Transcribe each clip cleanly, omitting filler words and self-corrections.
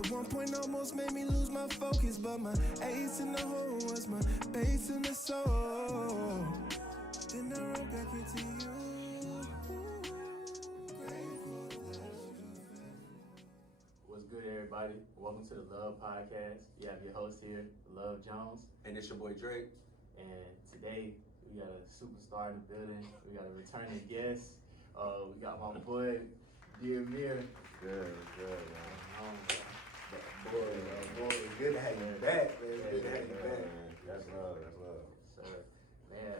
At one point almost made me lose my focus, but my ace in the hole was my base in the soul. Then I run back into you. What's good, everybody? Welcome to the L.U.V. podcast. You have your host here, L.U.V. Jones. And it's your boy Drake. And today, we got a superstar in the building. We got a returning guest. We got my boy, Dear Mir. Good, man. Boy, good to have you back, man. Good to have you back. That's love. So, man,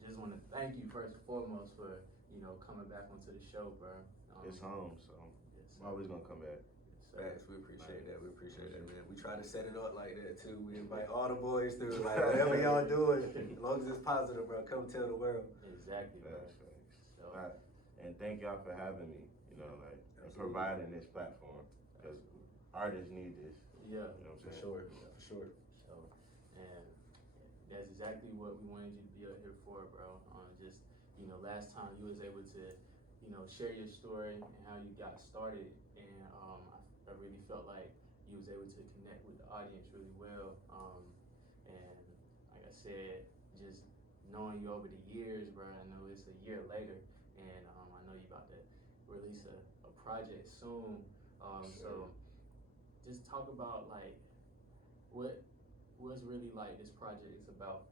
just want to thank you first and foremost for, coming back onto the show, bro. It's home, so yes, I'm always gonna come back. Facts, we appreciate that. We appreciate that, man. We try to set it up like that too. We invite all the boys through, like whatever y'all doing, as long as it's positive, bro. Come tell the world. Exactly, bro. Facts. So, And thank y'all for having me. And providing this platform because artists need this. yeah, You know what I'm For saying? sure. So, and that's exactly what we wanted you to be up here for, bro. Last time you was able to, share your story and how you got started, and I really felt like you was able to connect with the audience really well. And like I said, just knowing you over the years, bro, I know it's a year later, and I know you about to release a project soon. So just talk about like what's really like this project is about.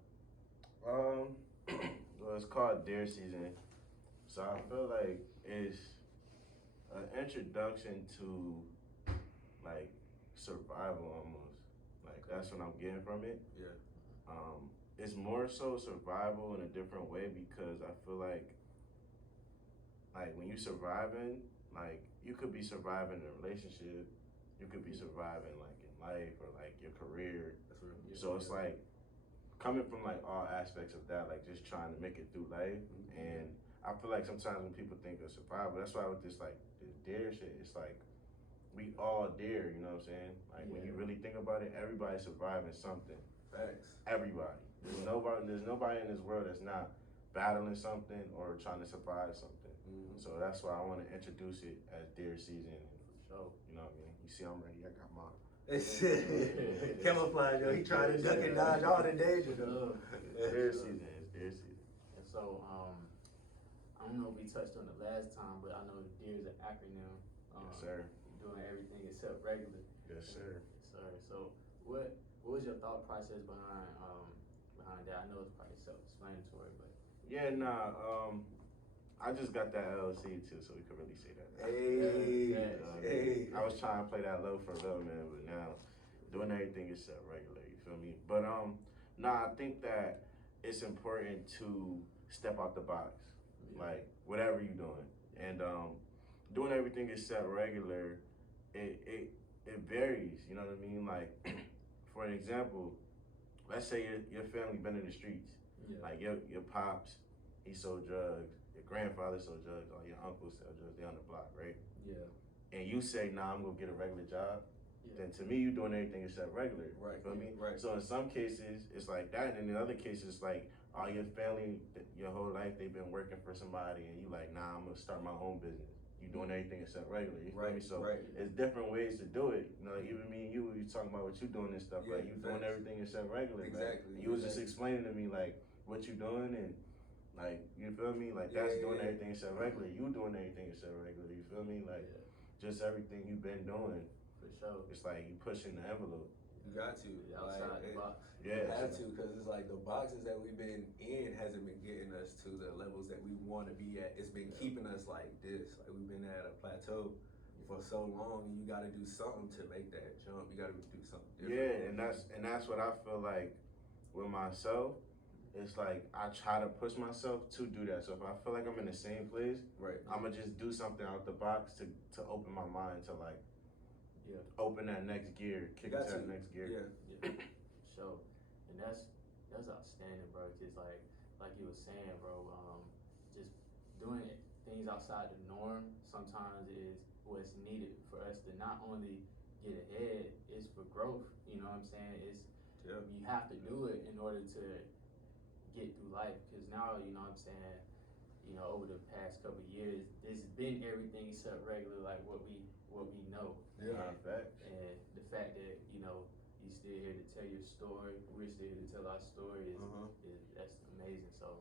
Well, it's called Deer Season, so I feel like it's an introduction to like survival almost. Like that's what I'm getting from it. Yeah. It's more so survival in a different way because I feel like when you surviving, like you could be surviving in a relationship, you could be surviving like in life or like your career. That's what I'm getting. So it's like coming from like all aspects of that, like just trying to make it through life. And I feel like sometimes when people think of survival, that's why with this like this dare shit, it's like we all dare, you know what I'm saying? Like when you really think about it, everybody's surviving something. Facts. Everybody. There's nobody in this world that's not battling something or trying to survive something. So that's why I want to introduce it as Deer Season. So, you know what I mean? You see, I'm ready. I got my Camouflage, yo. He trying to duck and dodge all the danger, though. Deer Season. It's Deer Season. and so I don't know if we touched on it last time, but I know DEER is an acronym. Yes, sir. Doing everything except regular. Yes, sir. Yes, sir. So what was your thought process behind that? I know it's probably self-explanatory, but I just got that LLC too, so we could really say that. Hey. I was trying to play that low for a little man, but now doing everything except regular, you feel me? But I think that it's important to step out the box, like whatever you're doing, and doing everything except regular, it varies. You know what I mean? Like for an example, let's say your family been in the streets, like your pops, he sold drugs. Your grandfather sold drugs, or your uncle sell drugs, they on the block, right? Yeah. And you say, nah, I'm gonna get a regular job, then to me, you're doing everything except regular. Right. Feel me? Right. So in some cases, it's like that, and in other cases, it's like all your family, your whole life, they've been working for somebody, and you like, nah, I'm gonna start my own business. You doing everything except regular, you feel me? So it's different ways to do it. Even me and you talking about what you doing and stuff, like you doing everything except regular. Exactly. Like, you was just explaining to me like what you doing and like, you feel me? Like, that's doing everything except regular. You doing everything except regular, you feel me? Like, just everything you've been doing. For sure. It's like you pushing the envelope. You got to. Outside the box. You have to, because it's like the boxes that we've been in hasn't been getting us to the levels that we want to be at. It's been keeping us like this. Like, we've been at a plateau for so long, and you got to do something to make that jump. You got to do something different. Yeah, and that's what I feel like with myself. It's like I try to push myself to do that. So if I feel like I'm in the same place, I'm gonna just do something out the box to open my mind to like open that next gear, kick into that next gear. Yeah. So, and that's outstanding, bro. Cause like you were saying, bro, just doing things outside the norm sometimes is what's needed for us to not only get ahead, it's for growth. You know what I'm saying? You have to do it in order to get through life, because now, you know what I'm saying, over the past couple of years, it's been everything except regular, like what we know. Yeah, facts. And the fact that you're still here to tell your story, we're still here to tell our story is that's amazing. So,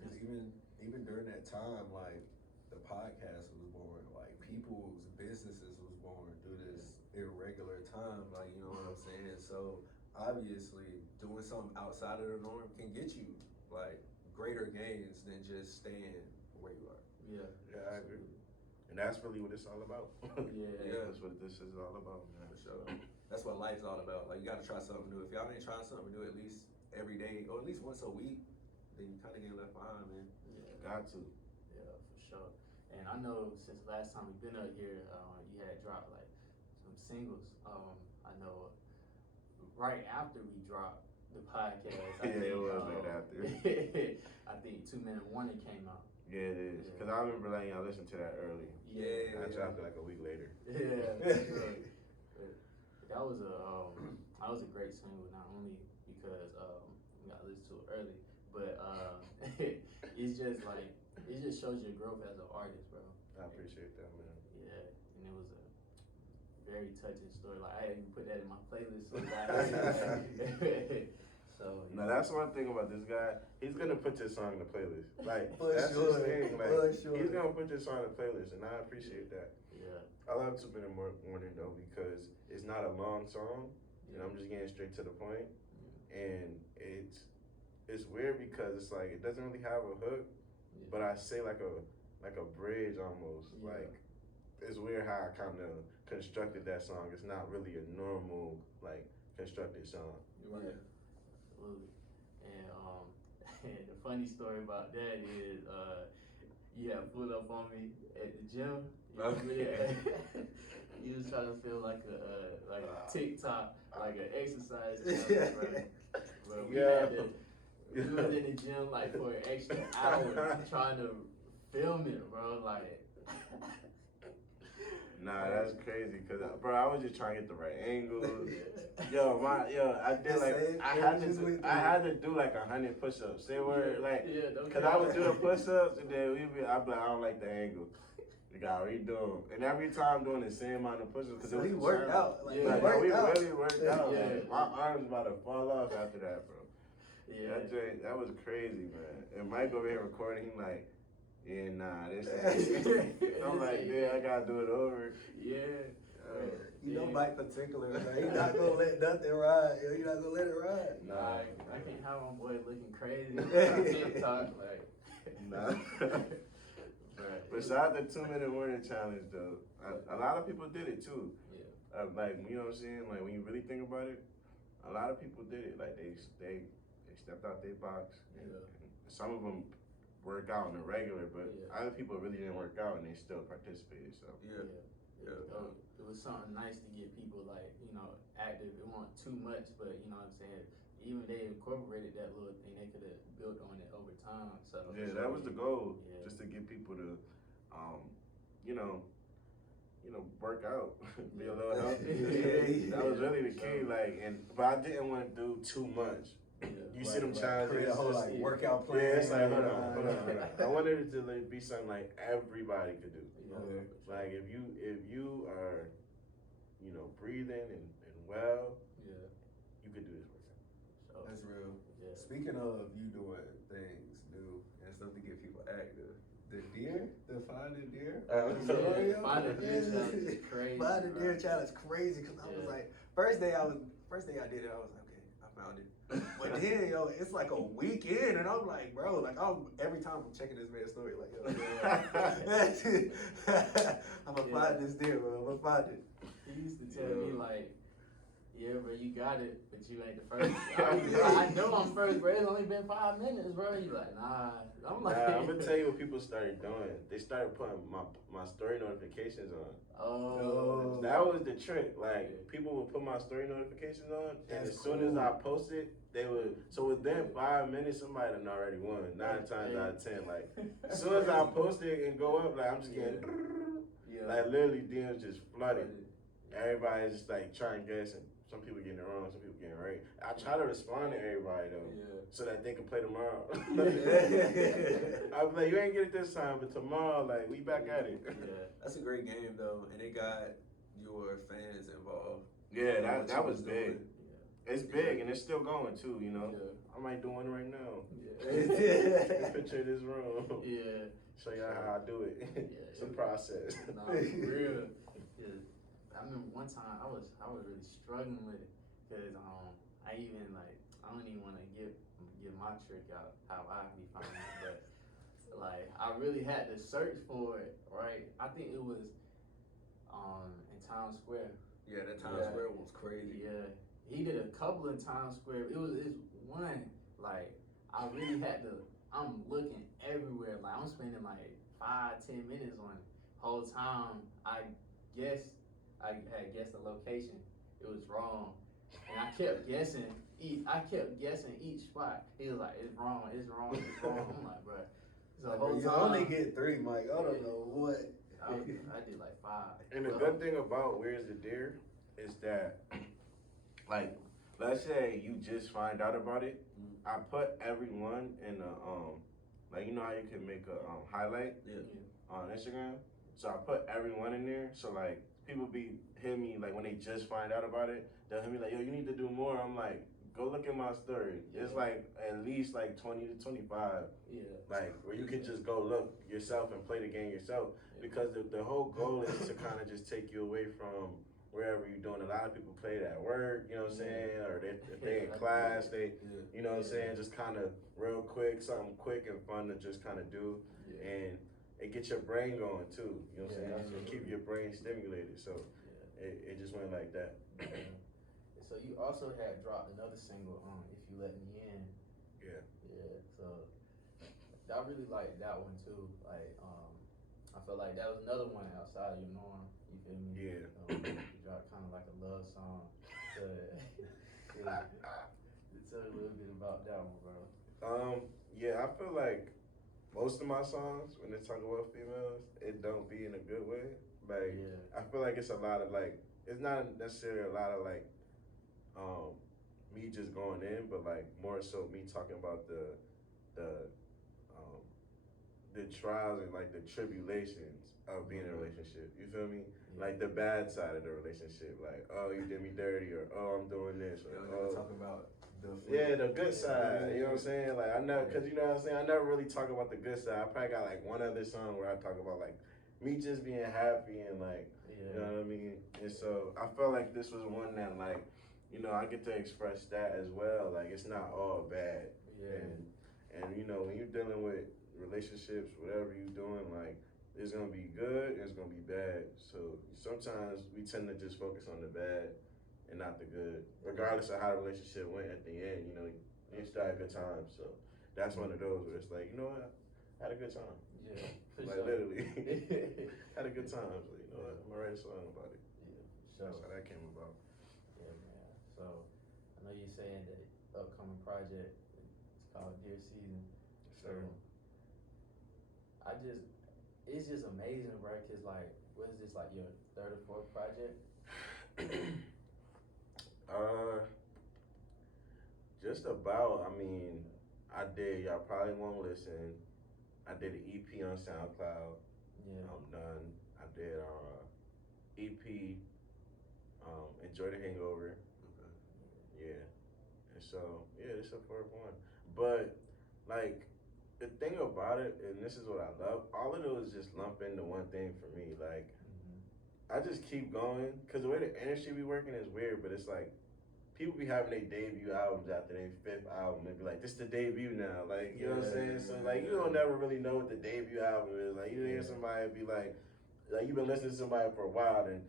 and even during that time, like the podcast was born, like people's businesses was born through this irregular time, like you know what I'm saying. So obviously, doing something outside of the norm can get you like greater gains than just staying where you are. yeah, I agree. And that's really what it's all about. Yeah. That's what this is all about, man. For sure. That's what life's all about. Like you gotta try something new. If y'all ain't trying something new at least every day or at least once a week, then you kinda get left behind, man. Got to. Yeah, for sure. And I know since last time we've been up here, you had dropped like some singles. I know right after we dropped the podcast, It was right after. I think 2 Minute Warning came out. Yeah, it is. Cause I remember letting y'all listen to that early. Yeah. I dropped it like a week later. Yeah, for sure. That was a great single, not only because we got to listen to it early, but it's just like it just shows your growth as an artist, bro. I appreciate that, man. Yeah, and it was a very touching story. Like I even put that in my playlist. So Now that's one thing about this guy. He's gonna put this song in the playlist. Like For that's sure. his thing. Like For sure. he's gonna put this song in the playlist, and I appreciate that. yeah, I love 2 Minute Warning though because it's not a long song, and I'm just getting straight to the point. And it's weird because it's like it doesn't really have a hook, but I say like a bridge almost. Yeah. Like it's weird how I kind of constructed that song. It's not really a normal like constructed song. you're right. Absolutely. And and the funny story about that is you had pulled up on me at the gym. You was trying to feel like a TikTok, like an exercise challenge, right? But we was in the gym like for an extra hour trying to film it, bro. Like, Nah, that's crazy. Cause bro, I was just trying to get the right angles. I did like I had to do like 100 push-ups. Say word, like, cause I was doing push-ups and then I'd be like, I don't like the angle. You gotta redo them. And every time doing the same amount of push-ups. Cause So it was he a worked challenge. out. Like, Yeah. he Like, worked we out. really worked out. Yeah. Man. My arms about to fall off after that, bro. yeah. That was crazy, man. And Mike over here recording, he like, yeah, nah, this I'm like, yeah, I gotta do it over. Yeah. You know Mike particular, man. He not gonna let nothing ride. He not gonna let it ride. Nah, I can't have my boy looking crazy on TikTok, like. Nah. But shout out to 2 Minute Warning Challenge though. A lot of people did it too. Yeah. Like, you know what I'm saying? Like when you really think about it, a lot of people did it. Like they stepped out their box. And some of them work out on the regular, but other people really didn't work out and they still participated. So Yeah. It was something nice to get people like, active. It wasn't too much, but you know what I'm saying? Even they incorporated that little thing, they could have built on it over time. So yeah, that was the goal. Yeah. Just to get people to work out, be a little healthy. That was really the key. Like, but I didn't want to do too much. You see them challenges. Create a whole like workout plan. Yeah, it's like hold on. I wanted it to be something like everybody could do. Like if you are, breathing and well, you could do this workout. That's real. Yeah. Speaking of you doing things new and stuff to get people active, the Find a Deer. Find a Deer challenge is crazy. Find a Deer bro. challenge crazy because I was like, first day I did it, I was like, okay, I found it. But then it's like a weekend, and I'm like, bro, like every time I'm checking this man's story, like, I'm gonna find this deer, bro. I'm gonna find it. He used to tell me like, yeah, bro, you got it, but you ain't the first. I know I'm first, bro. It's only been 5 minutes, bro. You like, nah. I'm like, I'm gonna tell you what people started doing. They started putting my story notifications on. Oh. That was the trick. Like people would put my story notifications on, and That's as soon as I posted, they would. So within 5 minutes, somebody done already won 9 times out of 10. Like as soon as I posted and go up, like I'm just getting like literally DMs just flooded. Everybody's just like trying to guess, and some people getting it wrong, some people getting it right. I try to respond to everybody though, so that they can play tomorrow. I'll be like, you ain't get it this time, but tomorrow, like, we back at it. Yeah. That's a great game though, and it got your fans involved. Yeah, that was big. Yeah. It's big and it's still going too, you know. Yeah. I might do one right now. Yeah. Picture this room. Yeah. Show y'all how I do it. Yeah, It's a process. Nah, for real. Yeah. I remember one time I was really struggling with it because I don't even want to give my trick out how I be finding it, but like I really had to search for it, right? I think it was in Times Square. Yeah, that Times Square one was crazy. Yeah, he did a couple in Times Square. It's one like I really had to. I'm looking everywhere. Like I'm spending like 5-10 minutes on it. Whole time I had guessed the location. It was wrong, and I kept guessing. Each spot. He was like, "It's wrong. It's wrong. It's wrong." I'm like, bro. So the whole You time only get 3, Mike. I don't know what. I did like 5. And the good thing about Where's the Deer is that, like, let's say you just find out about it. I put everyone in a like, you know how you can make a highlight on Instagram. So I put everyone in there. So like people hit me like when they just find out about it, they'll hit me like, yo, you need to do more. I'm like, go look at my story. It's like at least like 20 to 25. Yeah. Like where you can just go look yourself and play the game yourself. Because the whole goal is to kind of just take you away from wherever you're doing. A lot of people play it at work, you know what I'm saying? Or if they in class, you know what I'm saying? Just kind of real quick, something quick and fun to just kind of do. And it gets your brain going too, you know what I'm saying? So keep your brain stimulated. So it just went like that. So you also had dropped another single on If You Let Me In. Yeah. Yeah, so I really like that one too. Like, I felt like that was another one outside of your norm. You feel me? Yeah. You dropped kind of like a love song. So, tell a little bit about that one, bro. Yeah, I feel like most of my songs, when they talk about females, it don't be in a good way. Like, I feel like it's a lot of like, it's not necessarily a lot of like, me just going in, but like more so me talking about the trials and like the tribulations of being in a relationship. You feel me? Like the bad side of the relationship. Like, oh, you did me dirty, or oh, I'm doing this, or oh, talk about the good side. You know what I'm saying? Like I know, cause you know what I'm saying. I never really talk about the good side. I probably got like one other song where I talk about like me just being happy and like, you know what I mean. And so I felt like this was one that like, you know, I get to express that as well. Like it's not all bad. And you know, when you're dealing with relationships, whatever you're doing, like it's gonna be good and it's gonna be bad. So sometimes we tend to just focus on the bad and not the good, regardless of how the relationship went at the end. You know, you still had a good time. So that's one of those where it's like, you know what, I had a good time. Yeah, like literally, had a good time. So you know what, I'm gonna write a song about it. Yeah, that's how that came about. Yeah, man. So I know you're saying that upcoming project, it's called Dear Season. So it's just amazing, right? Cause like, what is this, like your 3rd or 4th project? Just about. I mean, I did. Y'all probably won't listen. I did an EP on SoundCloud. Yeah. I'm done. I did EP. Enjoy the Hangover. Okay. Yeah. And so it's a 4th one. But like the thing about it, and this is what I love, all of those just lump into one thing for me. Like I just keep going, cause the way the industry be working is weird, but it's like people be having their debut albums after their 5th album and be like, this the debut now, like, you know what I'm saying? So like you don't never really know what the debut album is. Like you hear somebody be like you've been listening to somebody for a while, and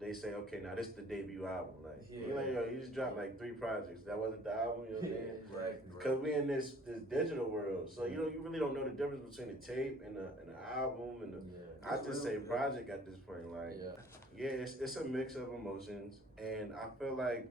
they say, okay, now this is the debut album. Like you're like, yo, you just dropped like 3 projects. That wasn't the album, you know what I'm saying? Right. Cause we in this digital world, so you really don't know the difference between the tape and the album and the. I just say project at this point, like it's a mix of emotions, and I feel like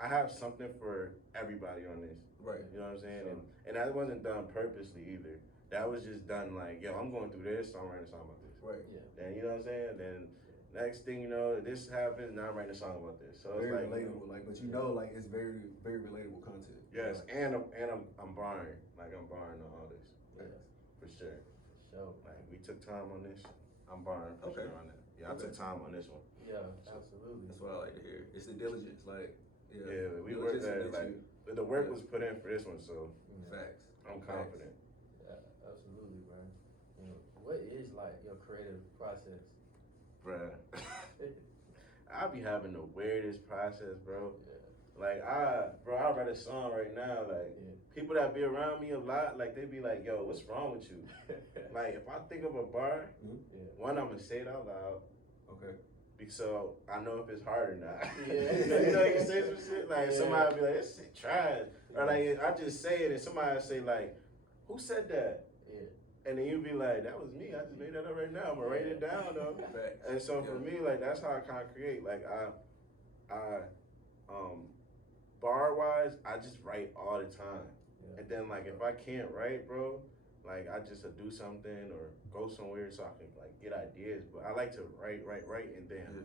I have something for everybody on this. Right. You know what I'm saying? And that wasn't done purposely either. That was just done like, yo, I'm going through this, so I'm writing a song about this. Right. Then you know what I'm saying? Then Next thing you know, this happens. Now I'm writing a song about this. So Very it's like relatable, like, but you know, like it's very, very relatable content. yes, and I'm borrowing, like I'm borrowing on all this, Yeah. for sure. For sure. Like we took time on this. I'm borrowing for Okay. sure on that. Yeah, I Okay. took time on this one. Yeah, absolutely. That's what I like to hear. It's the diligence, like, Yeah, we diligence worked at will get like you- the work yeah. was put in for this one, so Facts. I'm Facts. confident. Yeah, absolutely, bro. You know, what is like your creative process? Bruh. I be having the weirdest process, bro. Yeah. Like I write a song right now. Like people that be around me a lot, like they be like, "Yo, what's wrong with you?" Like if I think of a bar, one I'm gonna say it out loud. Okay. So I know if it's hard or not. Yeah. You know, you can say some shit like Yeah. somebody be like, "This shit trash," or like I just say it and somebody say like, "Who said that?" Yeah. And then you be like, "That was me. I just made that up right now. I'm gonna write it down though." Facts. And so for me, like that's how I kind of create. Like bar wise, I just write all the time. Yeah. And then like if I can't write, bro, like I just do something or go somewhere so I can like get ideas. But I like to write, and then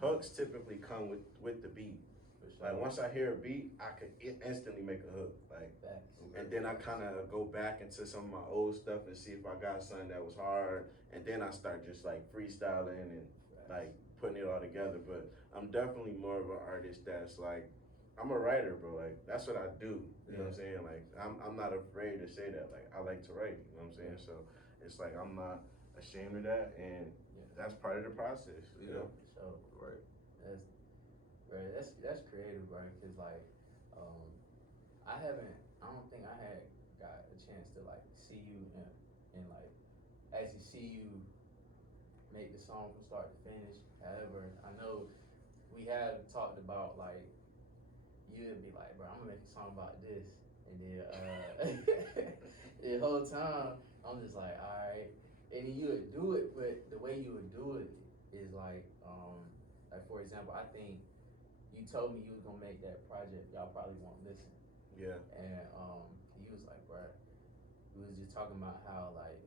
hooks typically come with the beat. For sure. Like once I hear a beat, I could instantly make a hook. Like, Facts. and then I kind of go back into some of my old stuff and see if I got something that was hard. And then I start just like freestyling and like putting it all together. But I'm definitely more of an artist that's like, I'm a writer, bro. Like that's what I do. You know what I'm saying? Like I'm not afraid to say that. Like I like to write. You know what I'm saying? So it's like I'm not ashamed of that, and that's part of the process. You know? So Right. that's creative, right? Cause like, I don't think I had got a chance to like see you and like actually see you make the song from start to finish. However, I know we have talked about like, you'd be like, bro, I'm gonna make a song about this. And then the whole time, I'm just like, all right. And then you would do it, but the way you would do it is like for example, I think you told me you was gonna make that project, y'all probably won't listen. Yeah. And he was like, bro, we was just talking about how like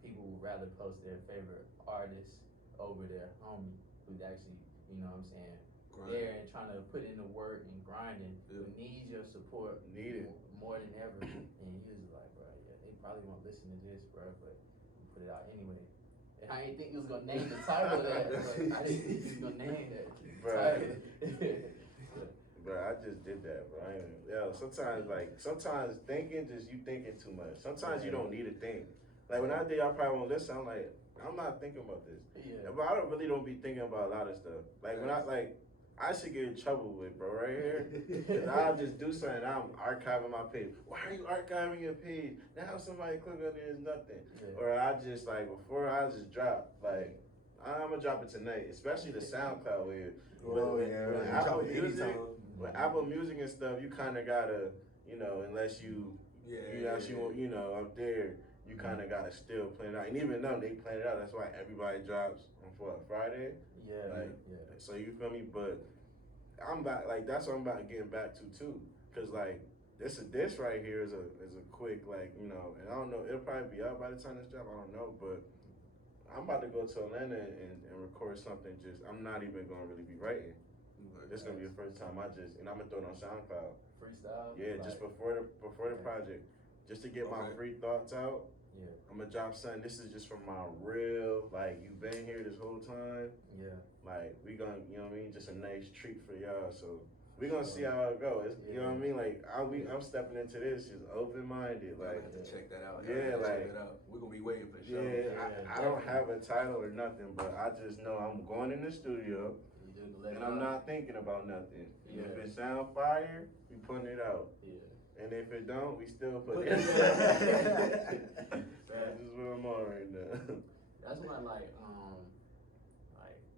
people would rather post their favorite artist over their homie who's actually, you know what I'm saying, there and trying to put in the work and grinding, who needs your support more than ever. And he was like, bro, yeah, they probably won't listen to this, bro, but we put it out anyway. And I didn't think he was gonna name the title of that, but I didn't think he was gonna name that title. Bro, I just did that, bro. Sometimes thinking, just you thinking too much. Sometimes you don't need to think. Like when I did, y'all probably won't listen. I'm like, I'm not thinking about this. Yeah. But I don't be thinking about a lot of stuff. Like when I should get in trouble with, bro, right here. Cause I'll just do something, I'm archiving my page. Why are you archiving your page? Now somebody click on it, there's nothing. Yeah. Or I just like, before I just drop, like, I'm gonna drop it tonight, especially the SoundCloud with Apple Music and stuff, you kinda gotta, you know, unless you up there, you kinda gotta still plan it out. And even though they plan it out, that's why everybody drops on Friday. So you feel me? But I'm back, like that's what I'm about getting back to too. Cause like this right here is a quick, like, you know, and I don't know, it'll probably be out by the time this drop, I don't know, but I'm about to go to Atlanta and record something. I'm not even gonna really be writing. This is gonna be the first time and I'm gonna throw it on SoundCloud. Freestyle? Yeah, just before the project, just to get my free thoughts out. Yeah. I'm gonna drop something. This is just from my real, like, you've been here this whole time. Yeah. Like, we gonna, you know what I mean? Just a nice treat for y'all. So we gonna see how it goes. You know what I mean? Like, I'm stepping into this just open-minded. Like, I have to check that out. Yeah, like, check it out. We're gonna be waiting for the show. Yeah, I don't have a title or nothing, but I just know I'm going in the studio and I'm not thinking about nothing. Yeah. If it sound fire, we putting it out. Yeah. And if it don't, we still put it out. That's just what I'm on right now. That's why, like,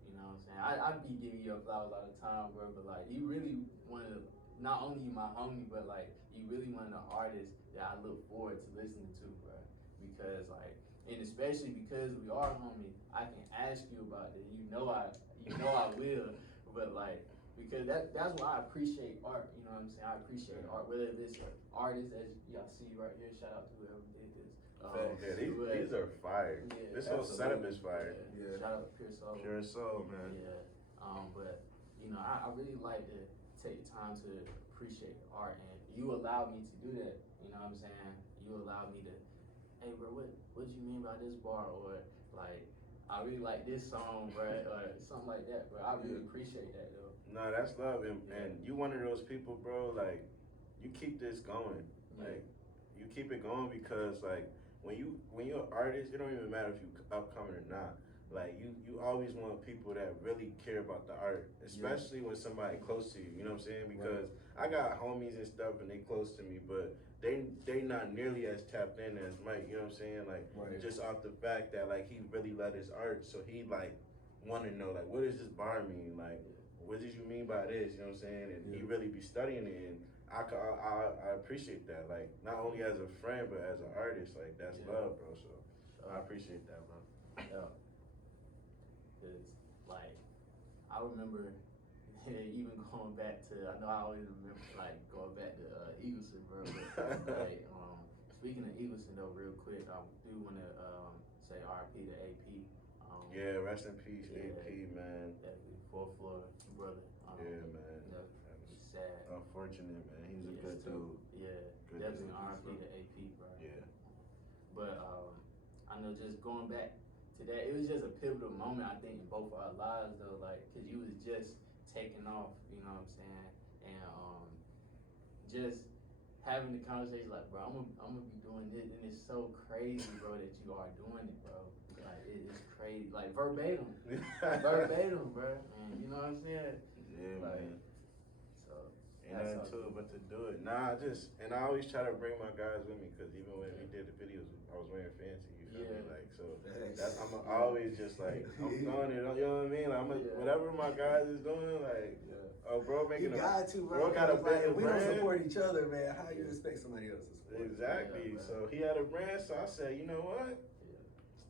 you know what I'm saying? I be giving you flowers all the time, bro, but like, you really one of the, not only you my homie, but like, you really one of the artists that I look forward to listening to, bro. Because like, and especially because we are homie, I can ask you about it. You know I will, but like, because that's why I appreciate art, you know what I'm saying? I appreciate art, whether it's an artist, as y'all see right here, shout out to whoever did this, Yeah, these are fire. Yeah, this whole setup is fire. Yeah. Shout out to Pure Soul. Pure Soul, man. Yeah. But you know, I really like to take time to appreciate the art, and you allowed me to do that. You know what I'm saying? You allowed me to, hey, bro, what you mean by this bar, or like, I really like this song, bro, or something like that, bro. I really appreciate that, though. No, that's love, and you one of those people, bro. Like, you keep this going, like, you keep it going because, like, when you're an artist, it don't even matter if you upcoming or not. Like, you always want people that really care about the art, especially when somebody close to you. You know what I'm saying? Because I got homies and stuff, and they close to me, but they not nearly as tapped in as Mike. You know what I'm saying? Like, just off the fact that like he really love his art, so he like want to know like what does this bar mean? Like, what did you mean by this? You know what I'm saying? And he really be studying it, and I appreciate that. Like, not only as a friend, but as an artist. Like, that's love, bro. So I appreciate that, bro. Yeah. Cause like, I remember even going back to, I know I always remember like going back to Eagleson, bro. But, like, speaking of Eagleson though, real quick, I do want to say RP to AP. Yeah, rest in peace, AP, man. That fourth floor brother. Yeah, man. You know, he's sad. Unfortunate, man. He was a good dude. Yeah, Good definitely dude. RP to AP, bro. Yeah. But I know just going back to that, it was just a pivotal moment, I think, in both our lives, though, like, because you was just taking off, you know what I'm saying? And just having the conversation, like, bro, I'm gonna be doing this, and it's so crazy, bro, that you are doing it, bro. Like, it's crazy, like, verbatim, bro, and you know what I'm saying? Yeah, like, man. So, Ain't nothing to it but to do it. Nah, and I always try to bring my guys with me, because even when we did the videos, I was wearing fancy, you feel me? Like, so I'm always just like, I'm throwing it, you know what I mean? Like, whatever my guys is doing, like, oh, bro, making you got to, bro. got a like, big we brand. don't support each other, man. How you expect somebody else to support? Exactly. So he had a brand, so I said, you know what?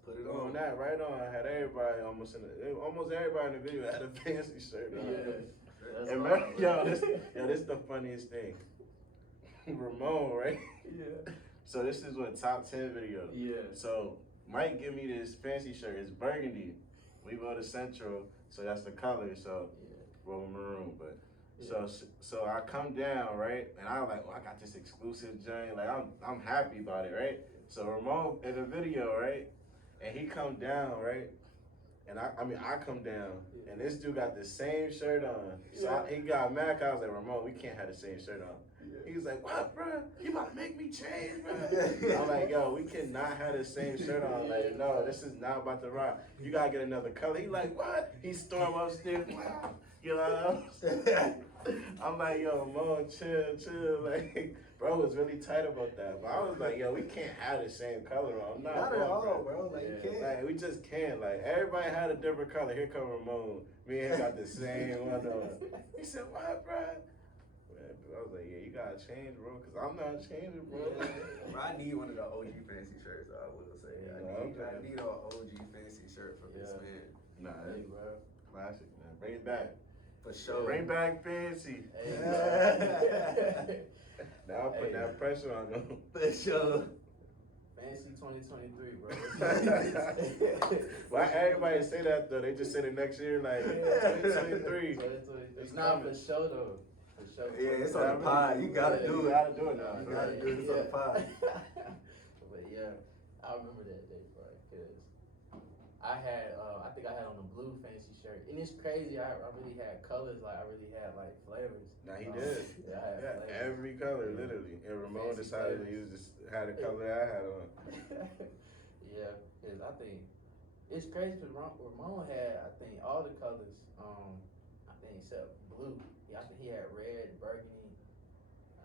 Put it on that, right on. I had everybody almost everybody in the video had a fancy shirt on. Yeah. And remember, this is the funniest thing. Ramon, right? Yeah. So this is what top 10 video. Yeah. So Mike give me this fancy shirt. It's burgundy. We go to Central, so that's the color. So well, maroon, but so I come down, right, and I'm like, oh, I got this exclusive joint. Like, I'm happy about it, right? So Ramon in the video, right, and he come down, right, and I come down, and this dude got the same shirt on. So he got mad 'cause I was like, Ramon, we can't have the same shirt on. He was like, what, bro? You about to make me change, bro? I'm like, yo, we cannot have the same shirt on. Like, no, this is not about to rock. You gotta get another color. He like, what? He stormed upstairs. You know what I'm saying? I'm like, yo, Mo, chill. Like, bro was really tight about that. But I was like, yo, we can't have the same color on. Not at all, bro. Like, you can't. Like, we just can't. Like, everybody had a different color. Here come Ramon. Me and him got the same one on. He said, what, bro? I was like, yeah, you gotta change, bro, because I'm not changing, bro. Bro, I need one of the OG fancy shirts, I will say. I need an OG fancy shirt from this man. Nah, hey, bro. Classic, man. Bring it back. For sure. Bring back fancy. Hey, Now I'm putting that pressure on them. For sure. Fancy 2023, bro. Why everybody say that, though? They just say the next year, like, 2023. It's not for show, though. Yeah, it's on the pod. You gotta do it. You gotta do it now. You gotta do it. It's on the pod. But yeah, I remember that day, bro, because I think I had on a blue fancy shirt, and it's crazy. I really had colors, like I really had like flavors. Nah, he did. Yeah, I had flavors. Every color, literally. And Ramon Fancy decided flavors. to had the color I had on. Yeah, because I think it's crazy because Ramon had, I think, all the colors. I think except blue. Yeah, I think he had red, burgundy,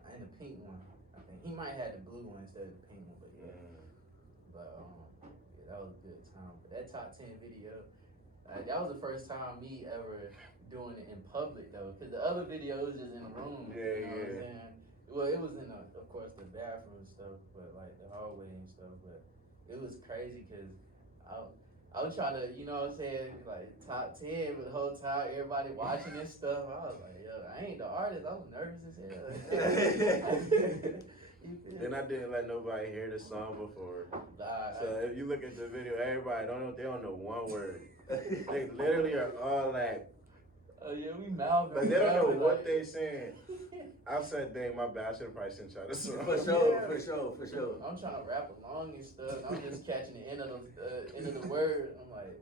and the pink one. I think he might have had the blue one instead of the pink one, but yeah. But that was a good time. But that top 10 video, that was the first time me ever doing it in public though, because the other video was just in the room. You know what I'm saying? Well, it was in of course the bathroom and stuff, but like the hallway and stuff. But it was crazy because I was trying to, you know what I'm saying, like top 10, but the whole time everybody watching this stuff, I was like, yo, I ain't the artist, I was nervous as hell. Then I didn't let nobody hear the song before. Nah, So if you look at the video, everybody they don't know one word. They literally are all like, yeah, we mouthing. like they don't know what like, they saying. I said, dang, my bad. I should have probably sent y'all the song. For sure. I'm trying to rap along and stuff. I'm just catching the end of the word. I'm like.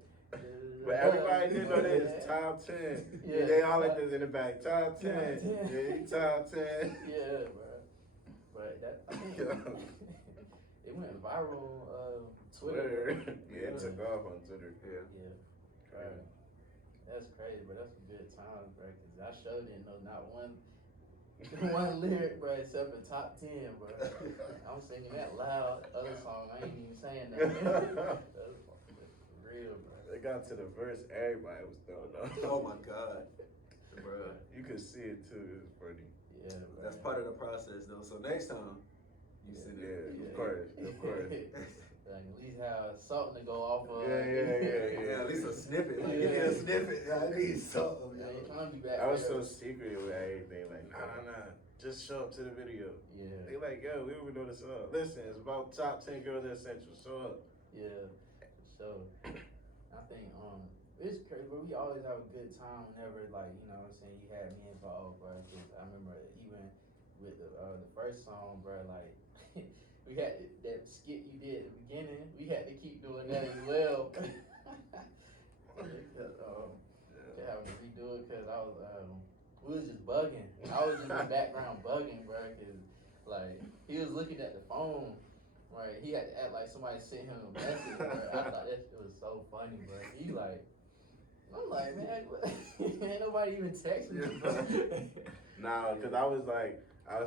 But everybody did know that it's top 10. Yeah. They all like this in the back. Top 10. Top 10. Yeah, top 10. Yeah, bro. But that I think it went viral on Twitter. Yeah, it took off on Twitter. Yeah. Yeah. Right. That's crazy, but that's a good time, bro. Cause I sure didn't know not one lyric, bro, except for top 10, bro. I'm singing that loud. Other song, I ain't even saying that. That's real, bro. They got to the verse, everybody was throwing up. Oh my God, bro. You could see it too. It was funny. Yeah, bro. That's part of the process, though. So next time, you sit there. Yeah, of course. Like at least have something to go off of. Yeah, at least a snippet. Like, Yeah. give me a snippet. I need something. Yeah, you trying to be back I was there. so secretive with everything. Like, nah. Just show up to the video. Yeah. They like, yo, we don't even know the song. Listen, it's about top 10 girls at Central. Show up. Yeah. So I think it's crazy, but we always have a good time whenever, like, you know what I'm saying, you had me involved, bro. Cause I remember even with the first song, bro, like we had that skit you did at the beginning. We had to keep doing that as well. Having to redo it because I was we was just bugging. I was just in the background bugging, bro. Cause like he was looking at the phone. Right, he had to act like somebody sent him a message, bro. I thought that shit was so funny, bro. He like, I'm like, man, ain't nobody even texting me, bro. Nah, cause I was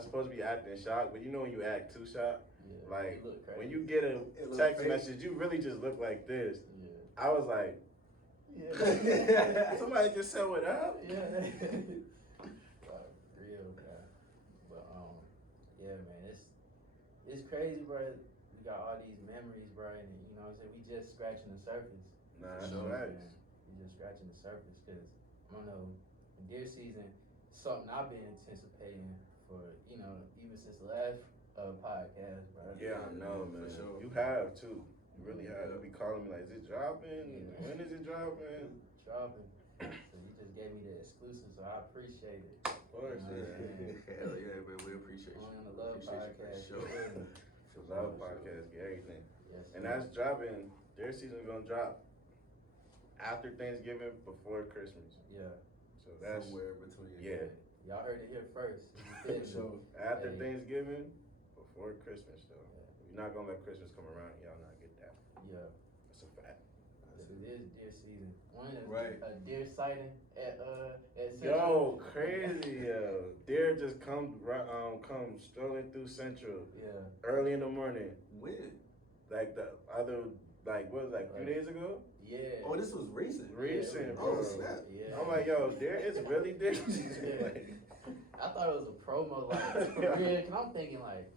supposed to be acting shocked, but you know when you act too shocked, Yeah, like it looked crazy. when you get a It look text fake. message, you really just look like this. Yeah. I was like, somebody just said what up? Yeah. Real, bro. But yeah, man, it's crazy, bro. We got all these memories, bro, and you know what I'm saying, we just scratching the surface. Nah, You that's know what I'm facts. saying? We just scratching the surface, cause I don't know, deer season, something I've been anticipating for, you know, even since the last podcast, bro. Yeah, I know, man. For sure. You have too. You really have. You be calling me like, is it dropping? Yeah. When is it dropping? Dropping. So you just gave me the exclusive, so I appreciate it. Of course, yeah. Hell yeah, man. We appreciate you. On the L.U.V. Appreciate you podcast. for sure. The L.U.V. podcast, get everything. Yes, And sir. that's dropping. Their season's gonna drop after Thanksgiving, before Christmas. Yeah. So that's Somewhere between. yeah. Y'all heard it here first. So After Hey. Thanksgiving, before Christmas though. Yeah. You're not gonna let Christmas come around, y'all not get that. Yeah. That's a fact. It is deer season. One is Right. a deer sighting at Yo, crazy, yo. Deer just come strolling through Central Yeah. early in the morning. when? Like the other, like what was it, like 3 days ago? Yeah. Oh, this was recent. Recent, Yeah. bro. Oh, snap. Yeah. I'm like, yo, deer, it's really deer. Yeah. Like, I thought it was a promo, like, for real. Cause I'm thinking, like,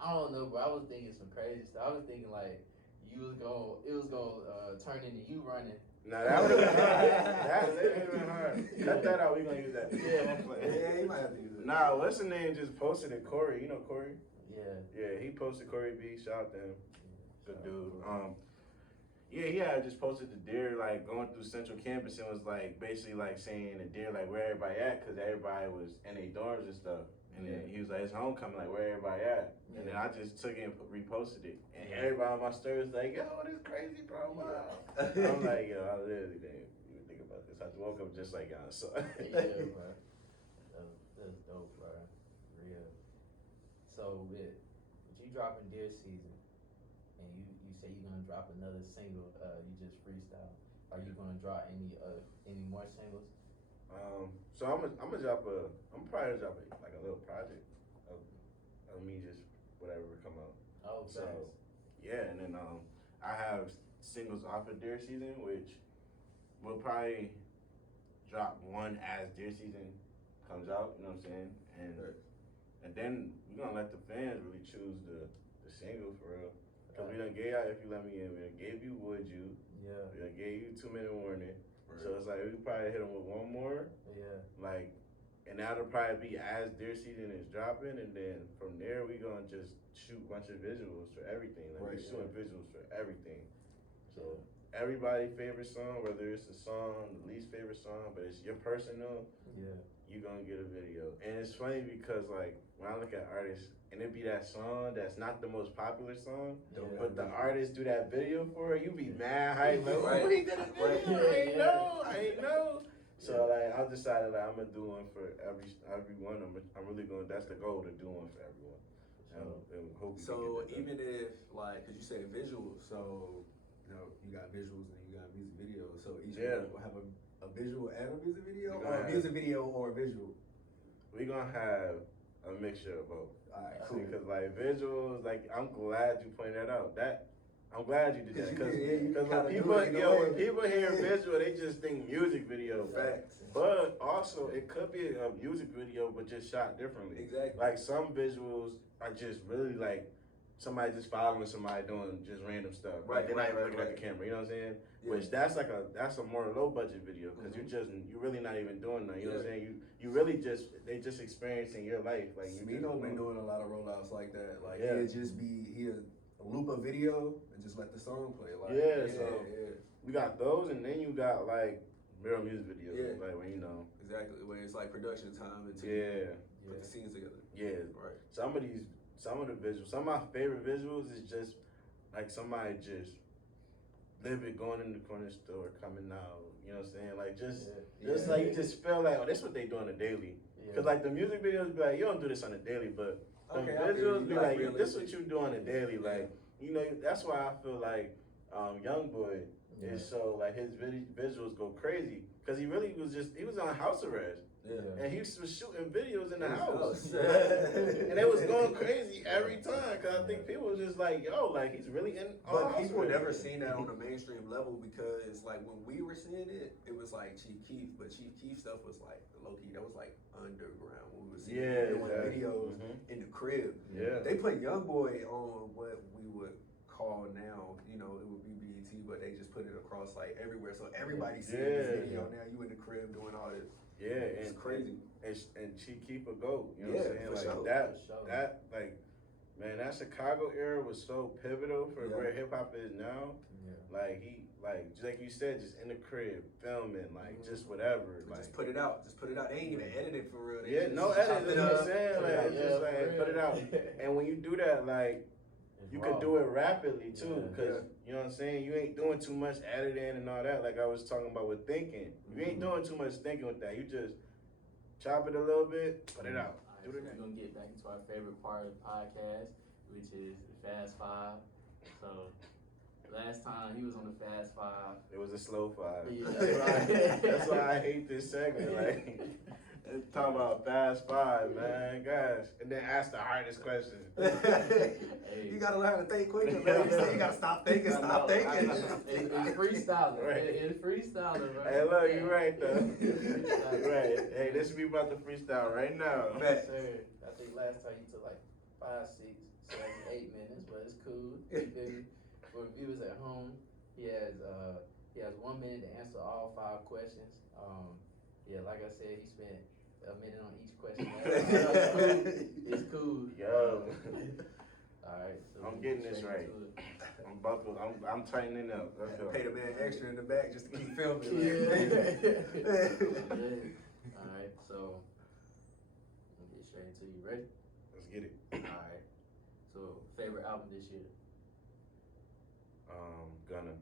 I don't know, bro. I was thinking some crazy stuff. I was thinking, like, it was gonna turn into you running. nah, that would have been hard. That would have been hard. Cut that out. We gonna use that. Yeah, you might have to use it. Nah, what's the name? Just posted it. Corey. You know Corey? Yeah. Yeah, he posted Corey B. Shout out to him. Good dude. Yeah, he had just posted the deer like going through Central Campus and was like basically like saying the deer like where everybody at because everybody was in their dorms and stuff. And then he was like, it's homecoming, like where everybody at? And then I just took it and reposted it. And everybody on my story was like, yo, this crazy, bro. Wow. I'm like, yo, I literally didn't even think about this. I woke up just like y'all saw. Yeah, bro. That's dope, bro. Real. So with you dropping deer season, and you say you're gonna drop another single, you just freestyle. Are you gonna drop any more singles? So I'm probably drop like a little project of me just whatever come out. Oh, So thanks. yeah, and then I have singles off of Deer Season, which will probably drop one as Deer Season comes out. You know what I'm saying? And then we're gonna let the fans really choose the single for real. Cause we done gave out If You Let Me In, we done gave you Would You, Yeah. we done gave you 2 Minute Warning. So it's like we probably hit them with one more, Yeah. like and that'll probably be as deer season is dropping, and then from there we gonna just shoot a bunch of visuals for everything. Like we're shooting visuals for everything. So everybody's favorite song, whether it's the song, the least favorite song, but it's your personal. Yeah. You gonna get a video. And it's funny because like when I look at artists and it be that song that's not the most popular song, but the artist do that video for it, you be mad hype, like, oh, he did a video, I ain't know. So like I decided like I'm gonna do one for everyone. I'm really going. That's the goal, to do one for everyone. And hope So even if like, cause you say visuals, so you know you got visuals and you got music videos. So each one will have a visual and a music video, or a music video or a visual. We gonna have a mixture of both. Alright, cool. Because like visuals, like I'm glad you pointed that out. I'm glad you did that because when people hear visual, they just think music video. Facts. But also, it could be a music video, but just shot differently. Exactly. Like some visuals are just really like somebody just following somebody doing just random stuff. Like they're not even looking at the camera. You know what I'm saying? Yeah. Which that's a more low budget video because you're really not even doing nothing. You know what I'm saying? You really they just experiencing your life. Like Smino been doing a lot of rollouts like that. Like he'll just he'll loop a video and just let the song play. Like we got those, and then you got like real music videos. Yeah. Like when exactly when it's like production time and put the scenes together. Yeah, right. Some of the visuals, some of my favorite visuals is just like somebody just living, going in the corner store, coming out. You know what I'm saying? Like just like you just feel like, oh, that's what they do on a daily. Cause like the music videos be like, you don't do this on a daily, but the visuals be like, this is what you do on a daily. Like that's why I feel like Youngboy is so like his visuals go crazy. Cause he was on house arrest. Yeah. And he was shooting videos in the house. And it was going crazy every time. Cause I think people was just like, yo, like he's really in. But people never seen that on a mainstream level because like when we were seeing it, it was like Chief Keef. But Chief Keef stuff was like low key. That was like underground. When we were seeing videos in the crib. Yeah. They put Youngboy on what we would call now, it would be BET, but they just put it across like everywhere. So everybody's seeing this video now. You in the crib doing all this. Yeah, it's crazy. And she keep a goat. You know what I'm saying? Like that like man, that Chicago era was so pivotal for where hip hop is now. Yeah. Like he just like you said, just in the crib, filming, like just whatever. Like just put it out. They ain't even edited for real. No edit, you know what I'm saying? Like just like put it out. And when you do that, like you could do it rapidly too, because you know what I'm saying, you ain't doing too much editing and all that. Like I was talking about with thinking, you ain't doing too much thinking with that. You just chop it a little bit, put it out. All right, so we're gonna get back into our favorite part of the podcast, which is the Fast Five. So last time he was on the Fast Five, it was a slow five. Yeah, that's why I hate this segment. Like. Talking about Fast Five, man, guys, and then ask the hardest question. You gotta learn how to think quicker, man. You gotta stop thinking, stop thinking. It's freestyling, right? It's freestyling, right? Hey, look, you right though. Right. Hey, this should be about the freestyle right now. Yes, sir. I think last time you took like 5, 6, 7, 8 minutes, but it's cool. For viewers at home, he has 1 minute to answer all 5 questions. Like I said, he spent a minute on each question. It's cool. Yo. Alright. So I'm getting this right. I'm buckled. I'm tightening up. Let's go. Pay the man extra in the back just to keep filming. Alright, so I'll get straight into you. Ready? Let's get it. Alright. So favorite album this year? Gunna.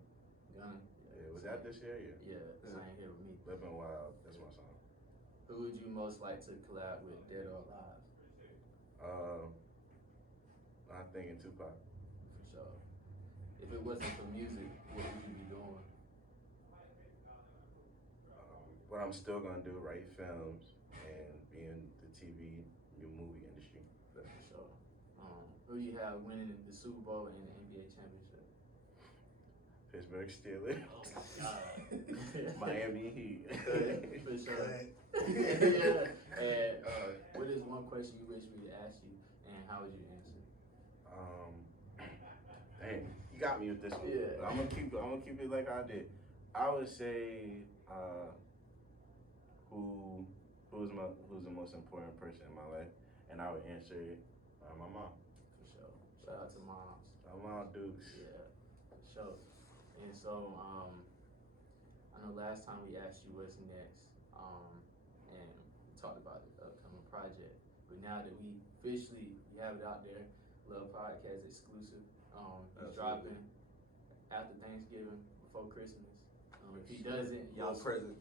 Gunna. Yeah, was that this year? Yeah, same here with me. Living Wild. That's my song. Who would you most like to collab with, dead or alive? I'm thinking Tupac. For sure. If it wasn't for music, what would you be doing? What I'm still gonna do, write films and be in the TV, movie industry. For sure. Who do you have winning the Super Bowl and the NBA championship? Pittsburgh Steelers. Oh my God. Miami Heat. For sure. Yeah. And what is one question you wish we had asked you, and how would you answer? Dang, you got me with this one. Yeah. But I'm gonna keep it like I did. I would say, who who's the most important person in my life, and I would answer it my mom. For sure. Shout out to moms. My mom Dukes. Yeah, for sure. And so, I know last time we asked you what's next, and we talked about the upcoming project. But now that we have it out there, L.U.V podcast exclusive. He's dropping after Thanksgiving, before Christmas. If he doesn't, y'all spam.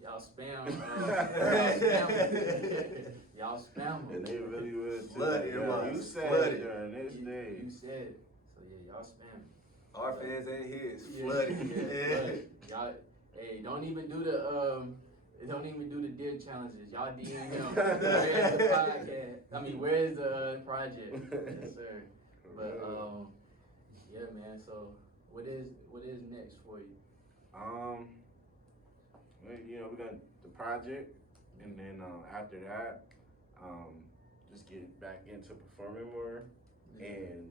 Y'all spam him. And they really would too. Flood Like, inbox. you said Flood it it. during this day. You said it. So yeah, y'all spam him. Our fans and his. Yeah, Flooded. flooded. Y'all, hey, don't even do the deer challenges. Y'all DM him. Where's the podcast? I mean, where's the project? Yes, sir. But yeah, man. So what is next for you? We got the project, and then after that, just get back into performing more, and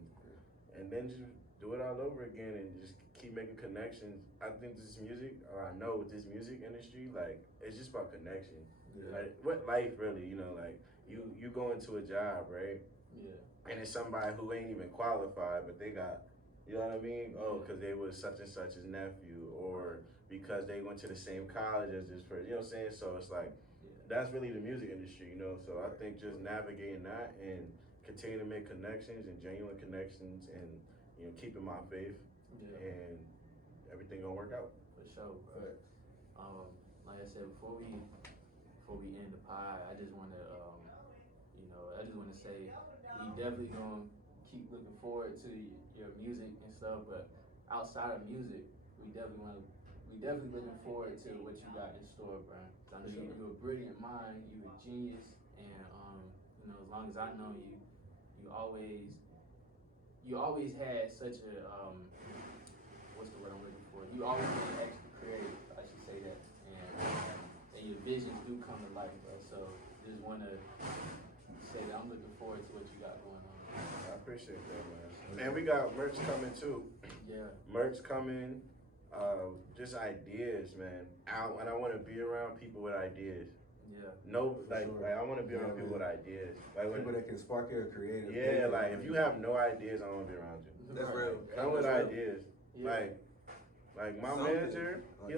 then just do it all over again, and just keep making connections. I think this music, I know with this music industry, like it's just about connection. Yeah. Like what life really, like you go into a job, right? Yeah. And it's somebody who ain't even qualified, but they got, you know what I mean? Oh, because they was such and such's nephew, or because they went to the same college as this person, you know what I'm saying? So it's like, that's really the music industry, So I think just navigating that and continue to make connections and genuine connections and, keeping my faith and everything gonna work out. For sure, bro. Like I said, before we end the pod, I just wanna say we definitely gonna keep looking forward to your music and stuff, but outside of music, we definitely looking forward to what you got in store, bro. I know you're a brilliant mind, you're a genius, and as long as I know you, you always had such a what's the word I'm looking for? You always been extra creative, I should say that, and your visions do come to life, bro. So just wanna say that I'm looking forward to what you got going on. I appreciate that, man. And we got merch coming too. Yeah. Merch coming, just ideas, man. And I want to be around people with ideas. Yeah. No, For sure. I want to be around people with ideas. Like People that can spark your creative. yeah, like if you have no ideas, I don't want to be around you. That's real. Come with That's real. ideas. Yeah. Like my Something. manager, he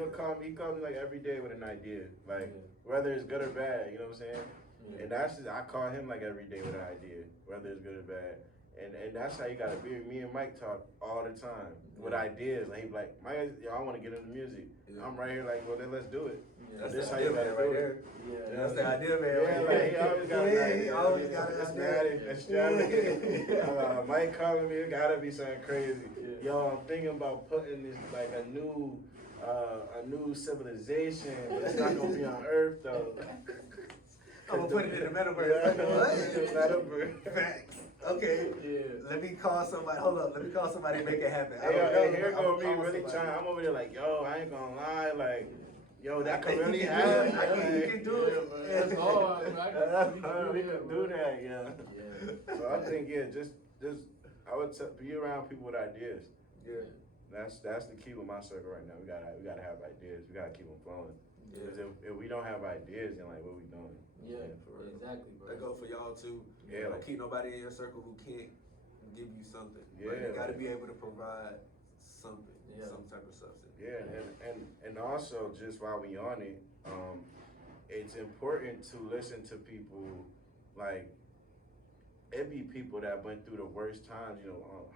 calls me like every day with an idea. Like Yeah. whether it's good or bad, you know what I'm saying? Yeah. And that's just, I call him like every day with an idea, whether it's good or bad. And that's how you gotta be. Me and Mike talk all the time with ideas. Like he be like, Mike, I want to get into music. Yeah. I'm right here like, well then let's do it. Yeah. That's This the how you idea, gotta man, right do there. it. Yeah. That's the idea, man. Yeah, right like there. he always got an Yeah, idea. he always got an It's idea. extravagant. Mike calling me, it gotta be something crazy. Yeah. Yo, I'm thinking about putting this like a new civilization, but it's not gonna be on Earth though. I'm gonna put it in the metaverse. Yeah, What? metaverse. Facts. Okay. Yeah. Let me call somebody. Hold up. Let me call somebody and make it happen. I Hey, don't know, here but go I'ma me call really somebody. trying. I'm over there like, yo, I ain't gonna lie, like, yo, that I could think really you can happen. do it. I think you can do it. That's hard, man. We can do that, yeah. Yeah. So I think, just I would be around people with ideas. Yeah. That's the key with my circle right now. We gotta have ideas. We gotta keep them flowing. Yeah. Because if we don't have ideas, then like, what we doing? Yeah, For real. exactly, bro. That go for y'all too. Yeah. Don't keep nobody in your circle who can't give you something. Yeah, Like, you gotta like- be able to provide something, Yeah. some type of substance. Yeah, and also just while we on it, it's important to listen to people like it be people that went through the worst times,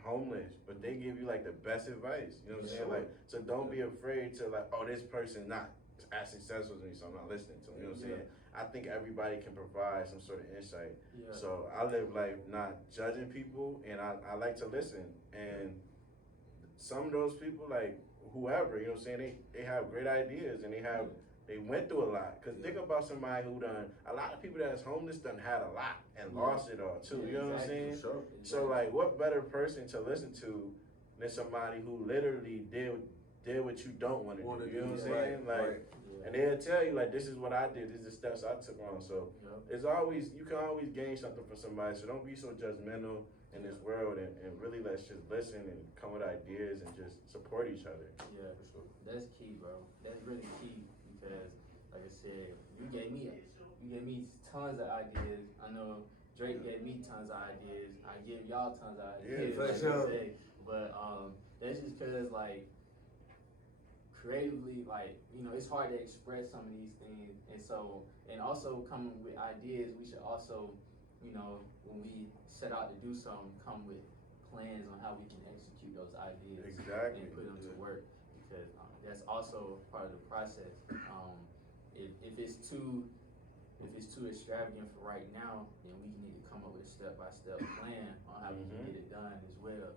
homeless, but they give you like the best advice. You know what I'm saying? Sure. Like, so don't be afraid to like, oh, this person not as successful as me, so I'm not listening to them. You know what I'm saying? I think everybody can provide some sort of insight. Yeah. So I live life not judging people, and I like to listen. And some of those people, like whoever, you know what I'm saying, they have great ideas and they went through a lot. Cause think about somebody who a lot of people that's homeless done had a lot and lost it all too. You know what I'm Exactly. saying? Sure. So like, what better person to listen to than somebody who literally did what you don't want to do? You know what I'm saying? Like. And they'll tell you like, this is what I did. This is the steps I took on. So you can always gain something from somebody. So don't be so judgmental in this world, and really let's just listen and come with ideas and just support each other. Yeah, for sure. That's key, bro. That's really key because, like I said, you gave me You gave me tons of ideas. I know Drake gave me tons of ideas. I give y'all tons of ideas. Yeah, for like sure. they say. But that's just cause like creatively, like, you know, it's hard to express some of these things. And so, and also coming with ideas, we should also, you know, when we set out to do something, come with plans on how we can execute those ideas Exactly. and put them to work, because that's also part of the process. If it's too extravagant for right now, then we need to come up with a step-by-step plan on how we can get it done as well.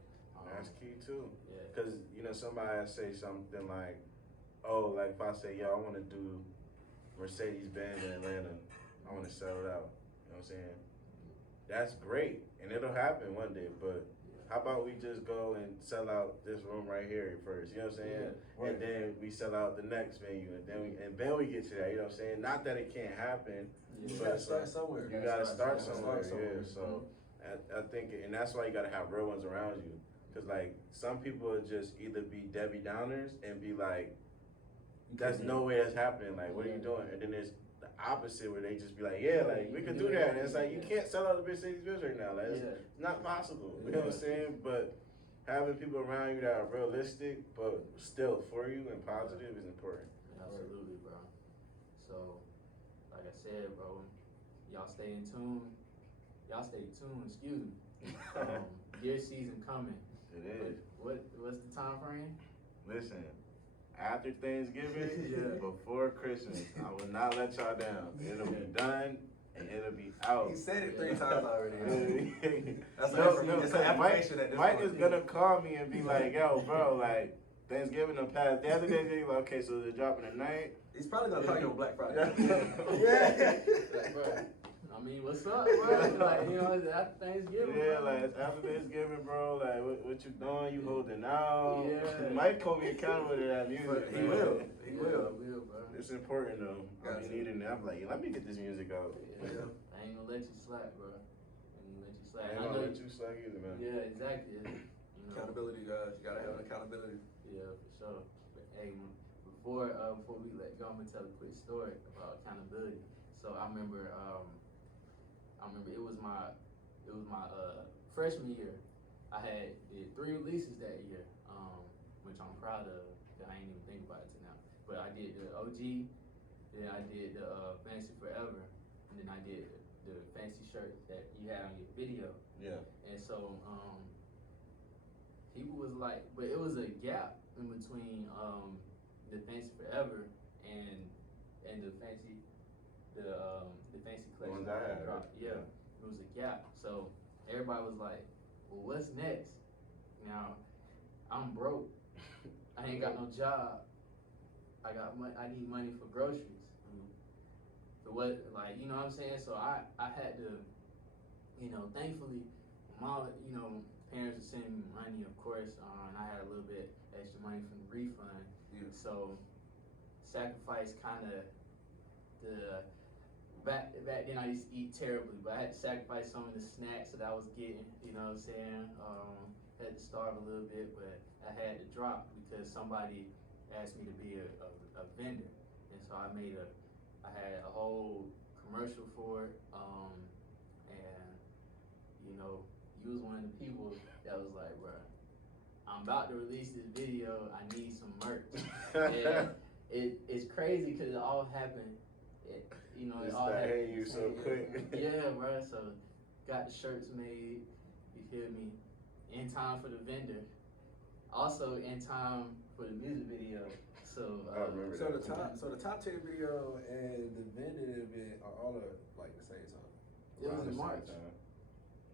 That's key too. Yeah. Cause you know somebody say something like, oh, like if I say, yo, I want to do Mercedes-Benz in Atlanta, I want to sell it out. You know what I'm saying? That's great, and it'll happen one day. But how about we just go and sell out this room right here first? You know what I'm saying? Yeah. And then we sell out the next venue, and then we get to that. You know what I'm saying? Not that it can't happen. You but gotta start somewhere. You gotta start somewhere. somewhere. Yeah. So I think, and that's why you gotta have real ones around you. Cause like some people will just either be Debbie Downers and be like, "That's no way that's happening." Like, what are you doing? And then there's the opposite where they just be like, "Yeah, like we could do that." And it's like you can't sell out the Mercedes-Benz right now. Like it's not possible. You know what I'm saying? But having people around you that are realistic but still for you and positive is important. Absolutely, bro. So, like I said, bro, y'all stay in tune. Y'all stay tuned. Excuse me. Deer season coming. It is. What's the time frame? Listen, after Thanksgiving, Yeah. before Christmas, I will not let y'all down. It'll be done and it'll be out. He said it 3 times already. That's It's an affirmation at this Mike point. is gonna call me and be like, yo, bro, like, Thanksgiving done passed. The other Thanksgiving, like, okay, so they're dropping tonight. He's probably gonna call you on Black Friday. Like, bro, I mean, what's up, bro? Like, you know, it's after Thanksgiving. Yeah, bro. like, it's after Thanksgiving, bro. Like, what you doing? You holding out? Yeah. Mike hold me accountable to that music. He man. will. He Yeah, will. bro. It's important, though. I Gotcha. be needing it. I'm like, let me get this music out. Yeah. I ain't gonna let you slack, bro. I ain't gonna let you slack. I ain't gonna let you slack either, man. Yeah, exactly. You know, Accountability, guys. You gotta have an accountability. yeah, for sure. But hey, before we let go, I'm gonna tell a quick story about accountability. So I remember it was my freshman year. I did 3 releases that year, which I'm proud of. I ain't even think about it till now. But I did the OG, then I did the Fancy Forever, and then I did the fancy shirt that you had on your video. Yeah. And so people was like, but it was a gap in between the Fancy Forever and the fancy collection ones that I had. dropped. Yeah, it was a gap. So everybody was like, well, what's next? Now I'm broke. I ain't got no job. I need money for groceries. So what, like, you know what I'm saying? So I had to, you know, thankfully, my, you know, parents were sending me money, of course, and I had a little bit extra money from the refund. Yeah. So sacrifice kind of back then I used to eat terribly, but I had to sacrifice some of the snacks that I was getting, you know what I'm saying? Had to starve a little bit, but I had to drop because somebody asked me to be a vendor. And so I had a whole commercial for it, and you know, you was one of the people that was like, bro, I'm about to release this video, I need some merch. And it's crazy because it all happened, you know, it Just all that happened. hate you so quick. Yeah, bro, so got the shirts made, you feel me, in time for the vendor, also in time for the music video. So I remember So that. the top 10 video and the vending event are all at like the same time. it was Around the in same March. time.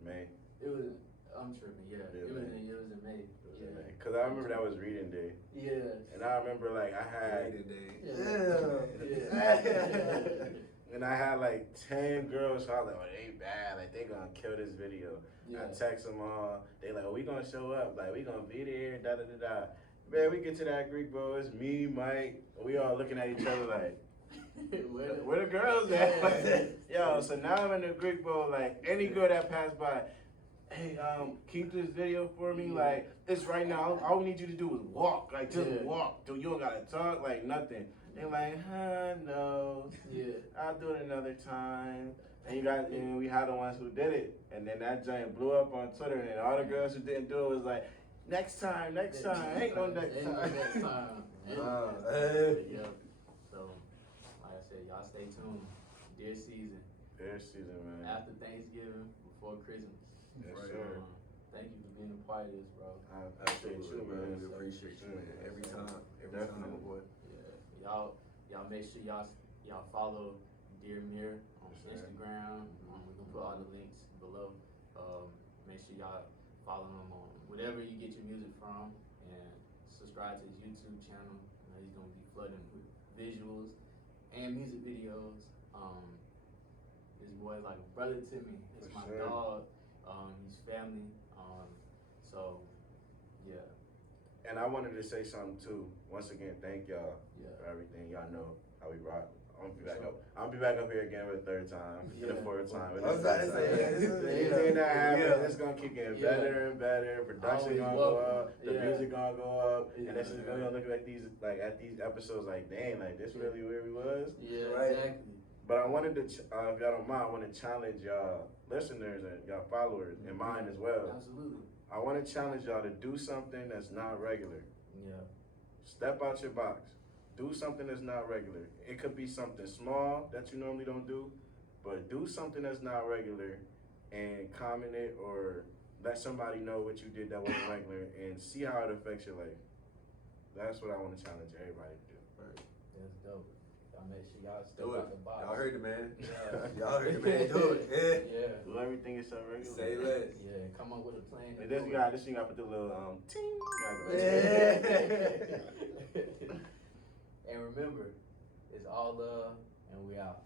May. It was, I'm tripping, yeah. Yeah, It was May. in May. Yeah. Cause I remember that was reading day, Yeah. and I remember like I had, Yeah. and I had like 10 girls. So I was like, oh, they bad, like they gonna kill this video. Yeah. I text them all. They like, oh, we gonna show up, like we gonna be there, da da da da. Man, we get to that Greek, bro. It's me, Mike. We all looking at each other like, where the girls at? Yo, so now I'm in the Greek bowl. Like any girl that passed by, hey, keep this video for me. Like it's right now. All we need you to do is walk. Like just walk. Dude, you don't gotta talk. Like nothing. They're like, no. Yeah. I'll do it another time. And we had the ones who did it, and then that giant blew up on Twitter, and all the girls who didn't do it was like, next time, ain't no next time. Yeah. So, like I said, y'all stay tuned. Dear season, man. after Thanksgiving, before Christmas. Yes, Right. sir. Thank you for being a part of this, bro. I appreciate you, man. We appreciate you, man. Every time, Definitely. boy. Yeah, y'all make sure y'all follow Dear Mirror on Yes, sir. Instagram. We can put all the links below. Make sure y'all follow him on whatever you get your music from, and subscribe to his YouTube channel. You know, he's gonna be flooding with visuals and music videos. This boy is like a brother to me. It's For my sure. dog. He's family. So yeah. And I wanted to say something too. Once again, thank y'all Yeah. for everything. Y'all know how we rock. I'm gonna be back up here again for the third time, and the Yeah. fourth time. I was about to say, yeah, this is- Anything that happens, yeah. it's gonna keep getting Yeah. better and better. Production Always gonna go welcome. up. The Yeah. music gonna go up, and this is Yeah. gonna look at these episodes like, dang, like this really where we was. Yeah, Right. exactly. But I wanted to, if y'all don't mind, I want to challenge y'all listeners and y'all followers and mine as well. Absolutely. I want to challenge y'all to do something that's not regular. Yeah. Step out your box. Do something that's not regular. It could be something small that you normally don't do, but do something that's not regular and comment it or let somebody know what you did that wasn't regular and see how it affects your life. That's what I want to challenge everybody to do. Right. That's dope. Y'all make sure y'all step Do it. out the box. Y'all heard it, man. Yeah. Y'all heard it, man. Do it. Yeah. Yeah. Do everything is so regular. Say less. Yeah. Come up with a plan. And this you got to put the little ting. Yeah. And remember, it's all love, and we out.